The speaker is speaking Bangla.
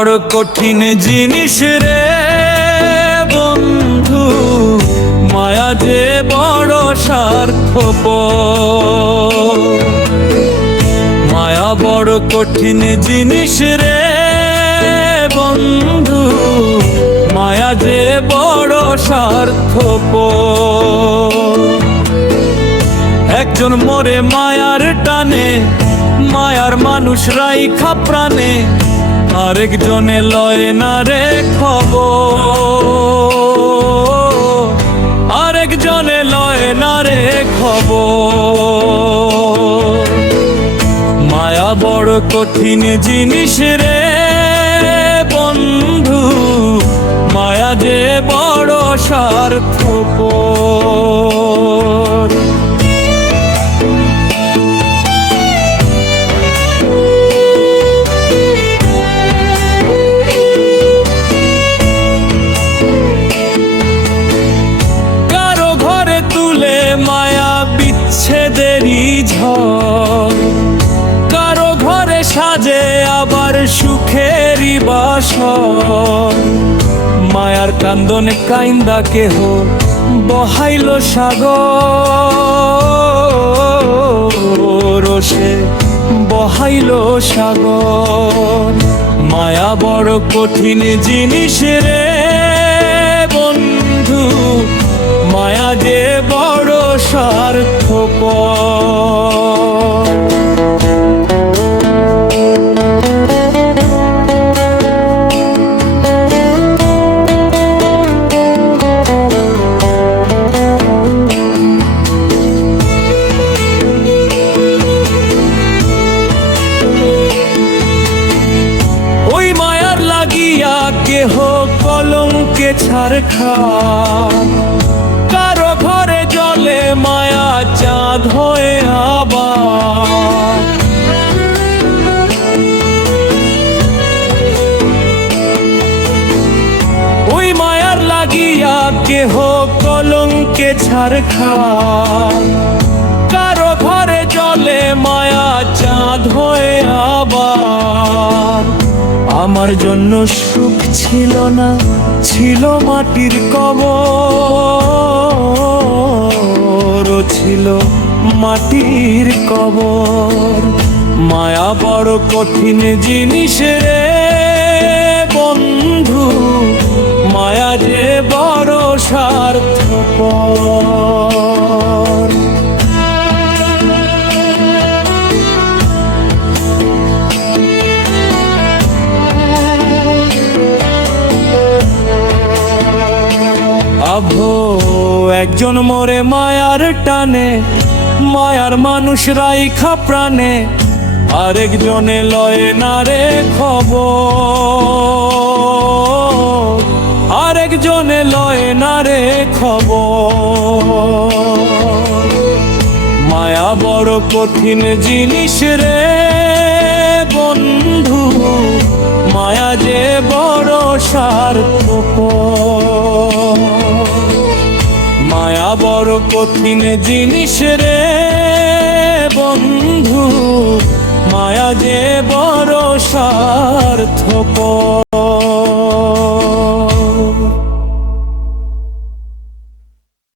বড় কঠিন জিনিস রে বন্ধু, মায়া যে বড় স্বার্থপর। মায়া বড় কঠিন জিনিস রে বন্ধু, মায়া যে বড় স্বার্থপর। একজন মরে মায়ার টানে, মায়ার মানুষ রাইখা প্রাণে, আরেকজনে লয় না রে খবর, আরেকজনে লয় না রে খবর। মায়া বড় কঠিন জিনিস রে বন্ধু, মায়া যে বড় স্বার্থপর। বিচ্ছেদেরই ঝড়, কারো ঘরে সাজে আবার সুখেরই বাসর। মায়ার কান্দনে কাইন্দা কেহ বহাইল সাগর, সে বহাইল সাগর। মায়া বড় কঠিন জিনিস রে বন্ধু, মায়া যে বড় স্বার্থপর। ওই মায়ার লাগিয়া কেহ কলঙ্কে ছারখার, কারো ঘরে জলে মায়া চাঁদ হয়ে আবার। ওই মায়ার লাগিয়া কেহ কলঙ্কে ছারখার, কারো ঘরে জলে মায়া চাঁদ হয়ে আবার। আমার জন্য সুখ ছিল না, ছিল মাটির কবর, ছিল মাটির কবর। মায়া বড় কঠিন জিনিস রে বন্ধু, মায়া যে বড় স্বার্থপর। একজন মরে মায়ার টানে, মায়ার মানুষ রাইখা প্রাণে, আরেকজনে লয় না রে খবর, আরেকজনে লয় না রে খবর। মায়া বড় কঠিন জিনিস রে বন্ধু, মায়া যে বড় স্বার্থপর। মায়া বড় কঠিন জিনিস রে বন্ধু, মায়া যে বড় স্বার্থপর।